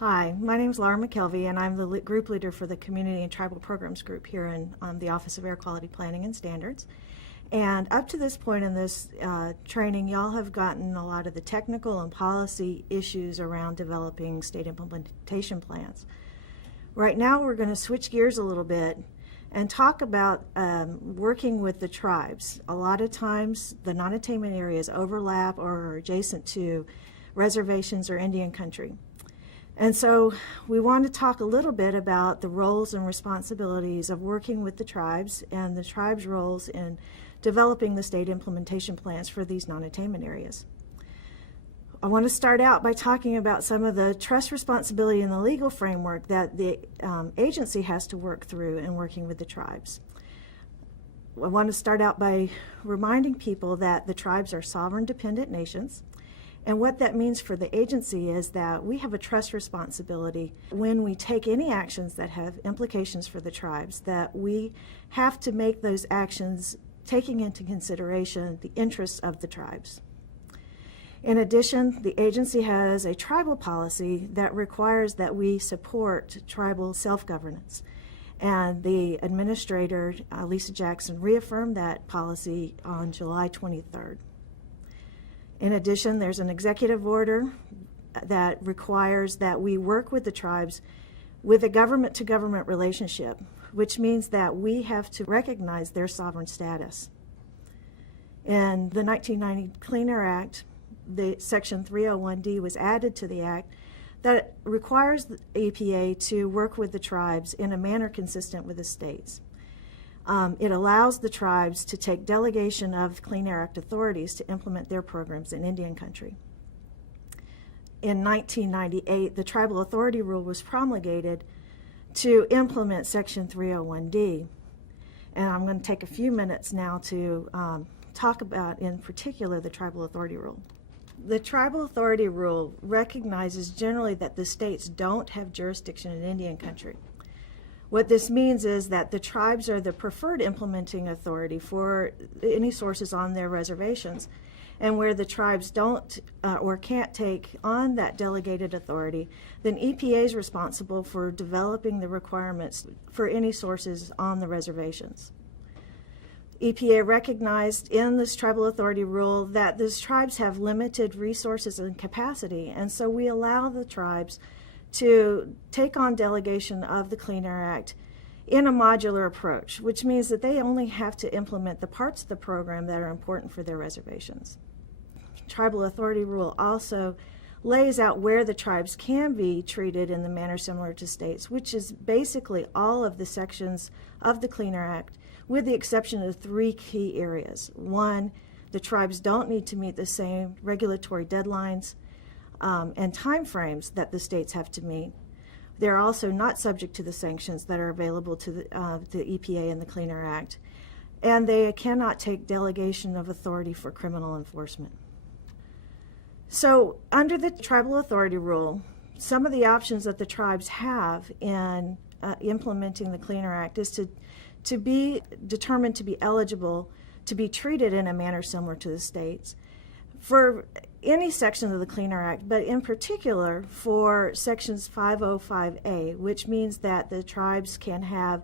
Hi, my name is Laura McKelvey, and I'm the group leader for the Community and Tribal Programs Group here in the Office of Air Quality Planning and Standards. And up to this point in this training, y'all have gotten a lot of the technical and policy issues around developing state implementation plans. Right now, we're going to switch gears a little bit and talk about working with the tribes. A lot of times, the non-attainment areas overlap or are adjacent to reservations or Indian country. And so we want to talk a little bit about the roles and responsibilities of working with the tribes and the tribes' roles in developing the state implementation plans for these non-attainment areas. I want to start out by talking about some of the trust responsibility and the legal framework that the agency has to work through in working with the tribes. I want to start out by reminding people that the tribes are sovereign dependent nations. And what that means for the agency is that we have a trust responsibility when we take any actions that have implications for the tribes, that we have to make those actions taking into consideration the interests of the tribes. In addition, the agency has a tribal policy that requires that we support tribal self-governance. And the administrator, Lisa Jackson, reaffirmed that policy on July 23rd. In addition, there's an executive order that requires that we work with the tribes with a government-to-government relationship, which means that we have to recognize their sovereign status. In the 1990 Clean Air Act, the Section 301D was added to the Act that requires the APA to work with the tribes in a manner consistent with the states. It allows the tribes to take delegation of Clean Air Act authorities to implement their programs in Indian country. In 1998, the Tribal Authority Rule was promulgated to implement Section 301D. And I'm going to take a few minutes now to talk about, in particular, the Tribal Authority Rule. The Tribal Authority Rule recognizes generally that the states don't have jurisdiction in Indian country. What this means is that the tribes are the preferred implementing authority for any sources on their reservations. And where the tribes don't or can't take on that delegated authority, then EPA is responsible for developing the requirements for any sources on the reservations. EPA recognized in this Tribal Authority Rule that these tribes have limited resources and capacity, and so we allow the tribes to take on delegation of the Clean Air Act in a modular approach, which means that they only have to implement the parts of the program that are important for their reservations. Tribal Authority Rule also lays out where the tribes can be treated in the manner similar to states, which is basically all of the sections of the Clean Air Act, with the exception of 3 key areas. 1, the tribes don't need to meet the same regulatory deadlines and timeframes that the states have to meet. They're also not subject to the sanctions that are available to the EPA and the Clean Air Act, and they cannot take delegation of authority for criminal enforcement. So under the Tribal Authority Rule, some of the options that the tribes have in implementing the Clean Air Act is to be determined to be eligible to be treated in a manner similar to the states for any section of the Clean Air Act, but in particular for sections 505A, which means that the tribes can have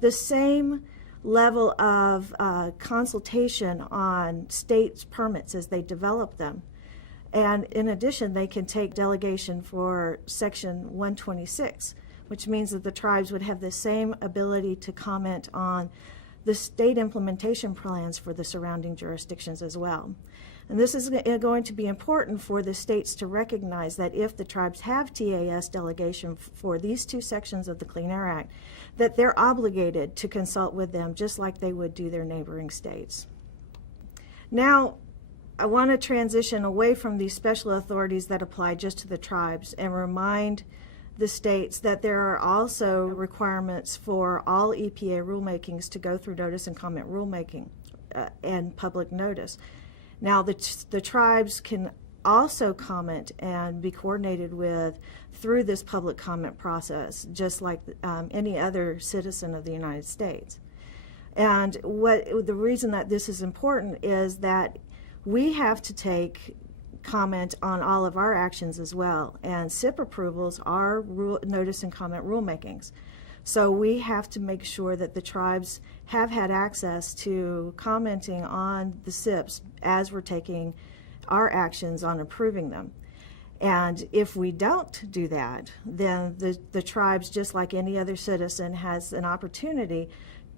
the same level of consultation on state permits as they develop them. And in addition, they can take delegation for section 126, which means that the tribes would have the same ability to comment on the state implementation plans for the surrounding jurisdictions as well. And this is going to be important for the states to recognize that if the tribes have TAS delegation for these 2 sections of the Clean Air Act, that they're obligated to consult with them just like they would do their neighboring states. Now, I want to transition away from these special authorities that apply just to the tribes and remind the states that there are also requirements for all EPA rulemakings to go through notice and comment rulemaking and public notice. Now, the tribes can also comment and be coordinated with through this public comment process, just like any other citizen of the United States. And the reason that this is important is that we have to take comment on all of our actions as well. And SIP approvals are notice and comment rulemakings. So we have to make sure that the tribes have had access to commenting on the SIPs as we're taking our actions on approving them. And if we don't do that, then the tribes, just like any other citizen, has an opportunity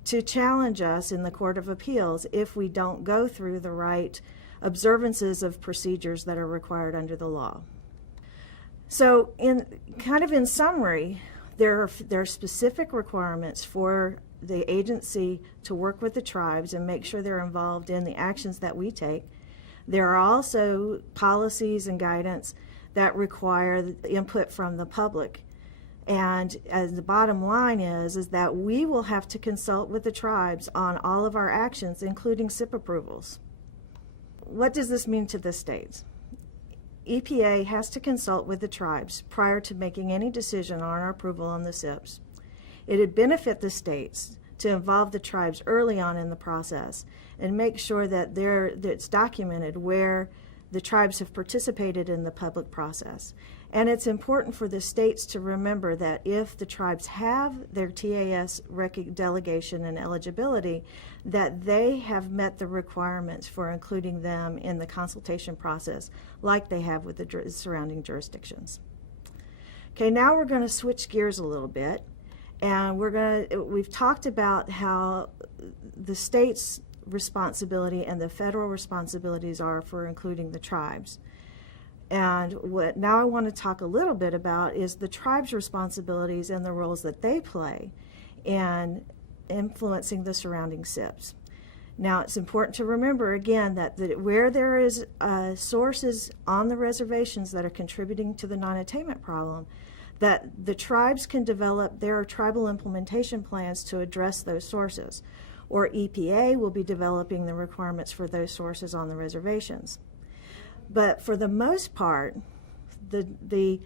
to challenge us in the Court of Appeals if we don't go through the right observances of procedures that are required under the law. So in summary, there are specific requirements for the agency to work with the tribes and make sure they're involved in the actions that we take. There are also policies and guidance that require the input from the public. And as the bottom line is that we will have to consult with the tribes on all of our actions, including SIP approvals. What does this mean to the states? EPA has to consult with the tribes prior to making any decision on our approval on the SIPs. It would benefit the states to involve the tribes early on in the process and make sure that it's documented where the tribes have participated in the public process. And it's important for the states to remember that if the tribes have their TAS delegation and eligibility, that they have met the requirements for including them in the consultation process like they have with the surrounding jurisdictions. Okay, now we're going to switch gears a little bit, and we've talked about how the state's responsibility and the federal responsibilities are for including the tribes. And what now I want to talk a little bit about is the tribes' responsibilities and the roles that they play in influencing the surrounding SIPs. Now, it's important to remember again that where there is sources on the reservations that are contributing to the non-attainment problem, that the tribes can develop their tribal implementation plans to address those sources, or EPA will be developing the requirements for those sources on the reservations. But for the most part, the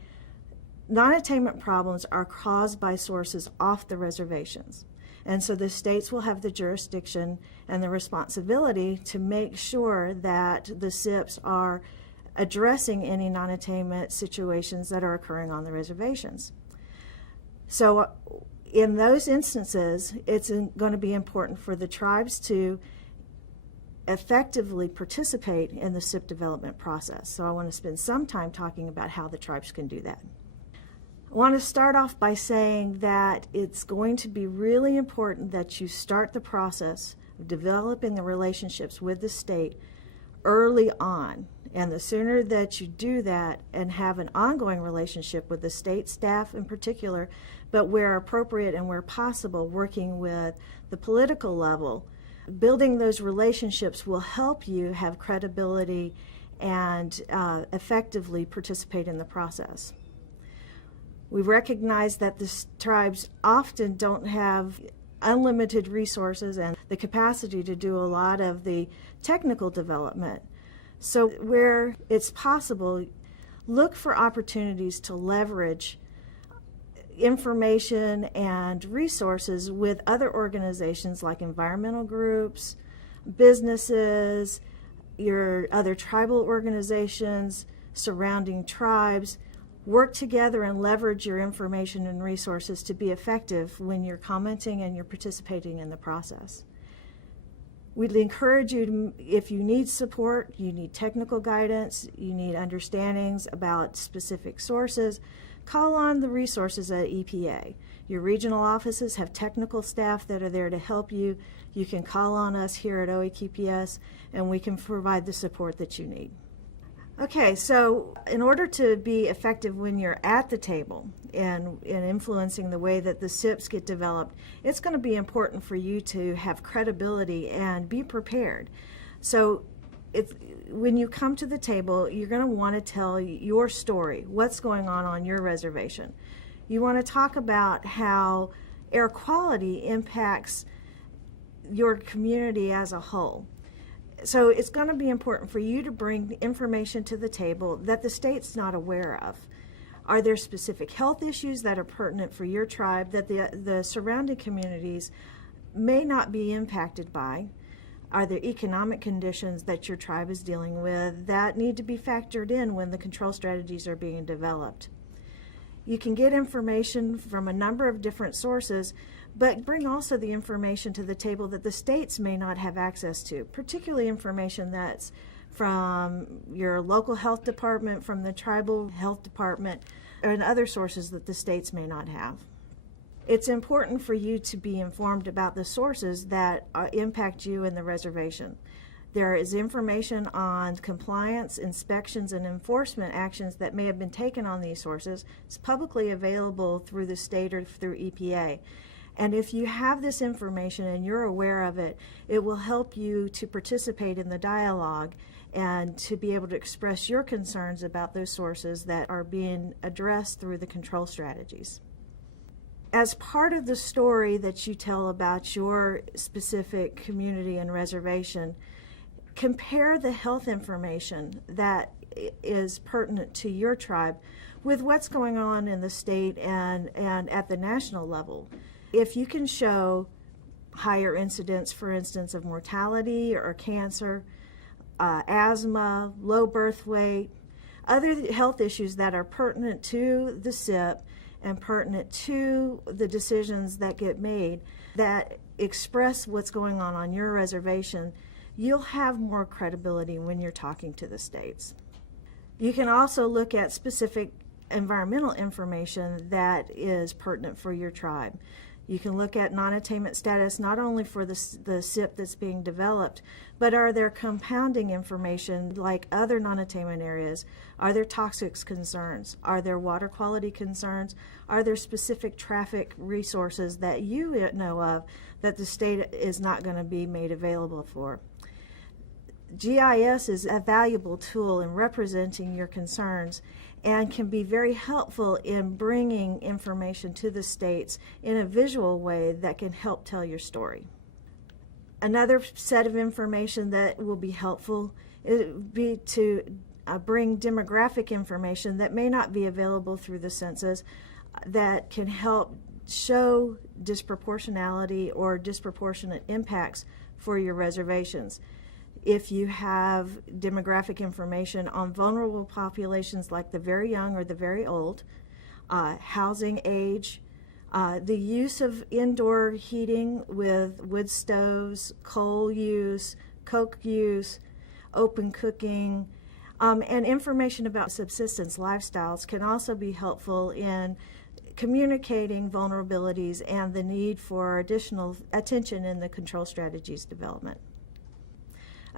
non-attainment problems are caused by sources off the reservations. And so the states will have the jurisdiction and the responsibility to make sure that the SIPs are addressing any non-attainment situations that are occurring on the reservations. So in those instances, it's going to be important for the tribes to effectively participate in the SIP development process. So I want to spend some time talking about how the tribes can do that. I want to start off by saying that it's going to be really important that you start the process of developing the relationships with the state early on. And the sooner that you do that and have an ongoing relationship with the state staff in particular, but where appropriate and where possible, working with the political level, building those relationships will help you have credibility and effectively participate in the process. We recognize that the tribes often don't have unlimited resources and the capacity to do a lot of the technical development. So where it's possible, look for opportunities to leverage information and resources with other organizations like environmental groups, businesses, your other tribal organizations, surrounding tribes. Work together and leverage your information and resources to be effective when you're commenting and you're participating in the process. We'd encourage you to, if you need support, you need technical guidance, you need understandings about specific sources, call on the resources at EPA. Your regional offices have technical staff that are there to help you. You can call on us here at OEQPS and we can provide the support that you need. Okay, so in order to be effective when you're at the table and influencing the way that the SIPs get developed, it's going to be important for you to have credibility and be prepared. So when you come to the table, you're going to want to tell your story, what's going on your reservation. You want to talk about how air quality impacts your community as a whole. So it's going to be important for you to bring information to the table that the state's not aware of. Are there specific health issues that are pertinent for your tribe that the surrounding communities may not be impacted by? Are there economic conditions that your tribe is dealing with that need to be factored in when the control strategies are being developed? You can get information from a number of different sources, but bring also the information to the table that the states may not have access to, particularly information that's from your local health department, from the tribal health department, and other sources that the states may not have. It's important for you to be informed about the sources that impact you and the reservation. There is information on compliance, inspections, and enforcement actions that may have been taken on these sources. It's publicly available through the state or through EPA. And if you have this information and you're aware of it, it will help you to participate in the dialogue and to be able to express your concerns about those sources that are being addressed through the control strategies. As part of the story that you tell about your specific community and reservation, compare the health information that is pertinent to your tribe with what's going on in the state and at the national level. If you can show higher incidence, for instance, of mortality or cancer, asthma, low birth weight, other health issues that are pertinent to the SIP and pertinent to the decisions that get made that express what's going on your reservation, you'll have more credibility when you're talking to the states. You can also look at specific environmental information that is pertinent for your tribe. You can look at non-attainment status not only for the SIP that's being developed, but are there compounding information like other non-attainment areas? Are there toxics concerns? Are there water quality concerns? Are there specific traffic resources that you know of that the state is not going to be made available for? GIS is a valuable tool in representing your concerns and can be very helpful in bringing information to the states in a visual way that can help tell your story. Another set of information that will be helpful would be to bring demographic information that may not be available through the census that can help show disproportionality or disproportionate impacts for your reservations. If you have demographic information on vulnerable populations like the very young or the very old, housing age, the use of indoor heating with wood stoves, coal use, coke use, open cooking, and information about subsistence lifestyles can also be helpful in communicating vulnerabilities and the need for additional attention in the control strategies development.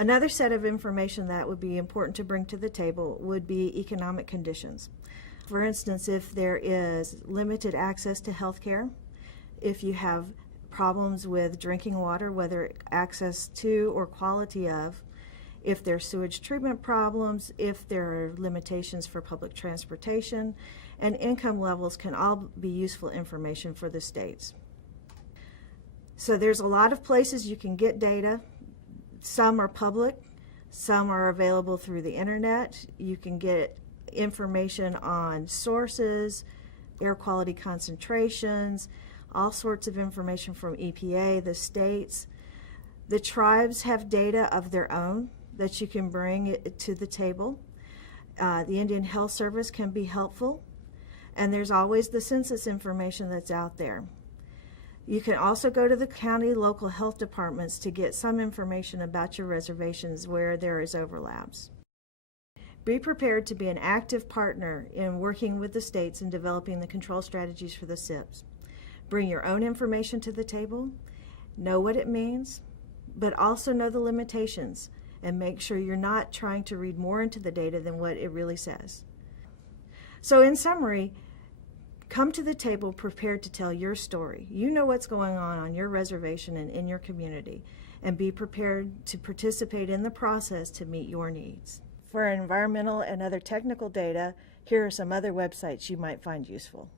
Another set of information that would be important to bring to the table would be economic conditions. For instance, if there is limited access to health care, if you have problems with drinking water, whether access to or quality of, if there are sewage treatment problems, if there are limitations for public transportation, and income levels can all be useful information for the states. So there's a lot of places you can get data. Some are public, some are available through the internet. You can get information on sources, air quality concentrations, all sorts of information from EPA, the states. The tribes have data of their own that you can bring to the table. The Indian Health Service can be helpful, and there's always the census information that's out there. You can also go to the county local health departments to get some information about your reservations where there is overlaps. Be prepared to be an active partner in working with the states in developing the control strategies for the SIPs. Bring your own information to the table, know what it means, but also know the limitations and make sure you're not trying to read more into the data than what it really says. So in summary, come to the table prepared to tell your story. You know what's going on your reservation and in your community, and be prepared to participate in the process to meet your needs. For environmental and other technical data, here are some other websites you might find useful.